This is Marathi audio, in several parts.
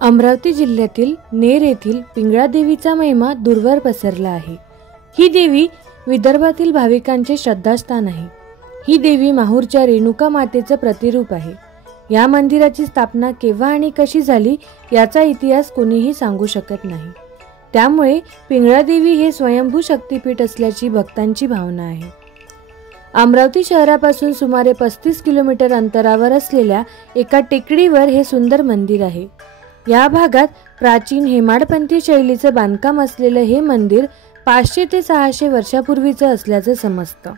अमरावती जिल्ह्यातील नेर येथील पिंगळादेवीचा महिमा दूरवर पसरला आहे। ही देवी विदर्भातील भाविकांचे श्रद्धास्थान आहे। ही देवी माहूरच्या रेणुका मातेचे प्रतिरूप आहे। या मंदिराची स्थापना केव्हा आणि कशी झाली याचा इतिहास कोणीही सांगू शकत नाही। त्यामुळे पिंगळादेवी हे स्वयंभू शक्तिपीठ असल्याची भक्तांची भावना आहे। अमरावती शहरापासून सुमारे 35 किलोमीटर अंतरावर असलेल्या एका टेकडीवर हे सुंदर मंदिर आहे। या भागात प्राचीन हेमाडपंथी शैलीचे बांधकाम असलेले हे मंदिर 500 ते 600 वर्षापूर्वीचे असल्याचे समजतं।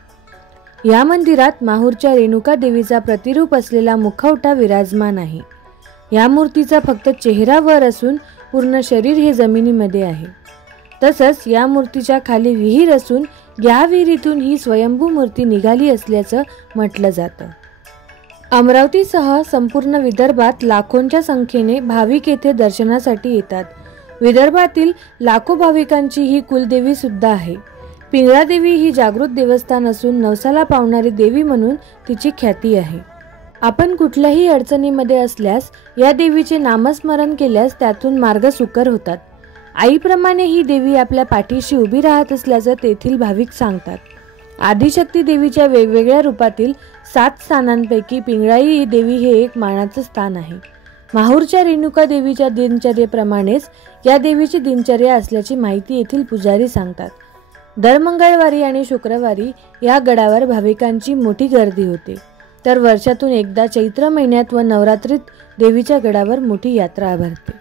या मंदिरात माहूरच्या रेणुका देवीचा प्रतिरूप असलेला मुखवटा विराजमान आहे। या मूर्तीचा फक्त चेहरा वर असून पूर्ण शरीर हे जमिनीमध्ये आहे। तसंच या मूर्तीच्या खाली विहीर असून या विहिरीतून ही स्वयंभू मूर्ती निघाली असल्याचं म्हटलं जातं। अमरावतीसह संपूर्ण विदर्भात लाखोंच्या संख्येने भाविक येथे दर्शनासाठी येतात। विदर्भातील लाखो भाविकांची ही कुलदेवी सुद्धा आहे। पिंगळादेवी ही जागृत देवस्थान असून नवसाला पावणारी देवी म्हणून तिची ख्याती आहे। आपण कुठल्याही अडचणीमध्ये असल्यास या देवीचे नामस्मरण केल्यास त्यातून मार्ग सुकर होतात। आईप्रमाणे ही देवी आपल्या पाठीशी उभी राहत असल्याचं तेथील भाविक सांगतात। आदिशक्ती देवीच्या वेगवेगळ्या रूपातील 7 स्थानांपैकी पिंगळाई देवी हे एक मानाचं स्थान आहे। माहूरच्या रेणुका देवीच्या दिनचर्येप्रमाणेच या देवीची दिनचर्या असल्याची माहिती येथील पुजारी सांगतात। दर मंगळवारी आणि शुक्रवारी या गडावर भाविकांची मोठी गर्दी होते, तर वर्षातून एकदा चैत्र महिन्यात व नवरात्रीत देवीच्या गडावर मोठी यात्रा भरते।